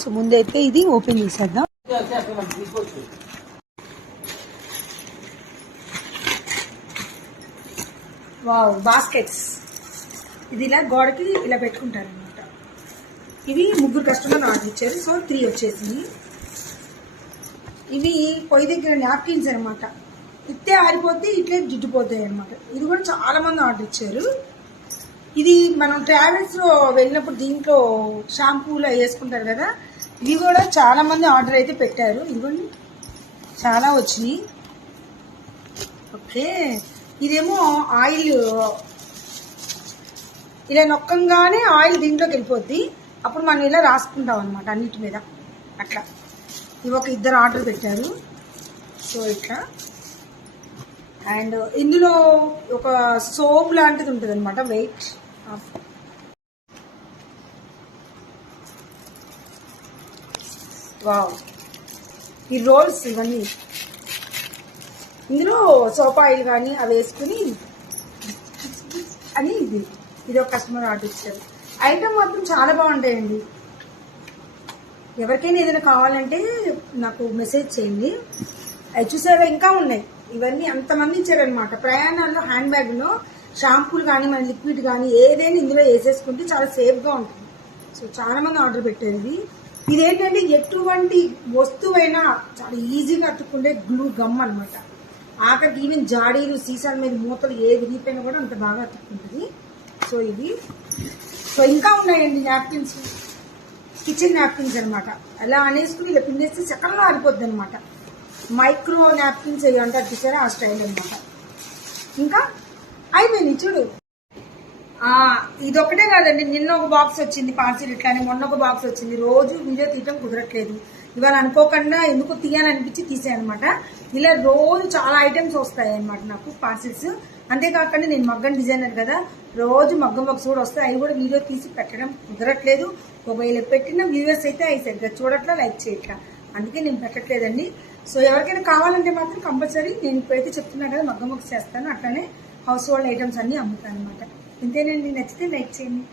So ముందైతే ఇది open చేసేద్దాం. Wow, baskets. ఇది ఇలా గోడకి ఇలా పెట్టుకుంటారు అనమాట. ఇవి 3 కస్టమర్లు ఆర్డర్ ఇచ్చారు, సో 3 వచ్చేసింది. ఇవి పొయ్యి దగ్గర నాప్కిన్స్ అనమాట. ఇట్టే ఆరిపోతే ఇట్లే జిడ్డుపోతాయి అనమాట. ఇది కూడా చాలా మంది ఆర్డర్ ఇచ్చారు. ఇది మనం ట్రావెల్స్ లో వెళ్ళినప్పుడు దీంట్లో షాంపూలు వేసుకుంటారు కదా, ఇవి కూడా చాలా మంది ఆర్డర్ అయితే పెట్టారు. ఇదిగోండి, చాలా వచ్చినాయి. ఓకే, ఇదేమో ఆయిల్ ఇలా నొక్కంగానే ఆయిల్ దీంట్లోకి వెళ్ళిపోద్ది. అప్పుడు మనం ఇలా రాసుకుంటాం అనమాట అన్నిటి మీద. అట్లా ఇవి ఒక 2 ఆర్డర్ పెట్టారు. సో ఇట్లా. అండ్ ఇందులో ఒక సోప్ లాంటిది ఉంటుంది అనమాట. వెయిట్, వావ్, ఈ రోల్స్ ఇవన్నీ. ఇందులో సోప్ ఆయిల్ కానీ అవి వేసుకుని అని ఇది ఒక కస్టమర్ ఆర్డర్ ఇచ్చారు. ఐటమ్ మాత్రం చాలా బాగుంటాయండి. ఎవరికైనా ఏదైనా కావాలంటే నాకు మెసేజ్ చేయండి. అవి చూసారా, ఇంకా ఉన్నాయి. ఇవన్నీ అంతమంది ఇచ్చారనమాట. ప్రయాణాల్లో హ్యాండ్ బ్యాగ్లో షాంపూలు కానీ మన లిక్విడ్ కానీ ఏదైనా ఇందులో వేసేసుకుంటే చాలా సేఫ్గా ఉంటుంది. సో చాలా మంది ఆర్డర్ పెట్టారు. ఇదేంటంటే ఎటువంటి వస్తువైనా చాలా ఈజీగా అతుక్కుంటే గ్లూ గమ్ అనమాట. ఆఖరికి ఈవెన్ జాడీలు, సీసాల మీద మూతలు ఏది విరిగిపోయినా కూడా అంత బాగా అతుక్కుంటుంది. సో ఇది. సో ఇంకా ఉన్నాయండి నాప్కిన్స్, కిచెన్ నాప్కిన్స్ అనమాట. అలా అనేసుకుని ఇలా పిండేస్తే సెకండ్లో ఆరిపోద్ది అనమాట. మైక్రో నాప్కిన్స్ అవి అంటారు చూసారా, ఆ స్టైల్ అనమాట. ఇంకా అయిపోయింది చూడు. ఇదొక్కటే కాదండి, నిన్న ఒక బాక్స్ వచ్చింది పార్సిల్ ఇట్లానే, మొన్న ఒక బాక్స్ వచ్చింది. రోజు వీడియో తీయటం కుదరట్లేదు. ఇవాళ అనుకోకుండా ఎందుకు తీయాలనిపించి తీసానమాట. ఇలా రోజు చాలా ఐటమ్స్ వస్తాయి అనమాట నాకు పార్సిల్స్. అంతేకాకుండా నేను మగ్గం డిజైనర్ కదా, రోజు మగ్గం బాక్స్ కూడా వస్తాయి. అవి కూడా వీడియో తీసి పెట్టడం కుదరట్లేదు. ఒకవేళ పెట్టిన వ్యూవర్స్ అయితే అవి సరిగ్గా చూడట్లా, లైక్ చేయట్లా, అందుకే నేను పెట్టట్లేదండి. సో ఎవరికైనా కావాలంటే మాత్రం కంపల్సరీ నేను ఇప్పుడైతే చెప్తున్నా కదా, మగ్గం బాక్స్ చేస్తాను. అట్లానే హౌస్ హోల్డ్ ఐటమ్స్ అన్ని అమ్ముతాను అనమాట. ఇంతేనండి, నచ్చితే లైక్ చేయండి.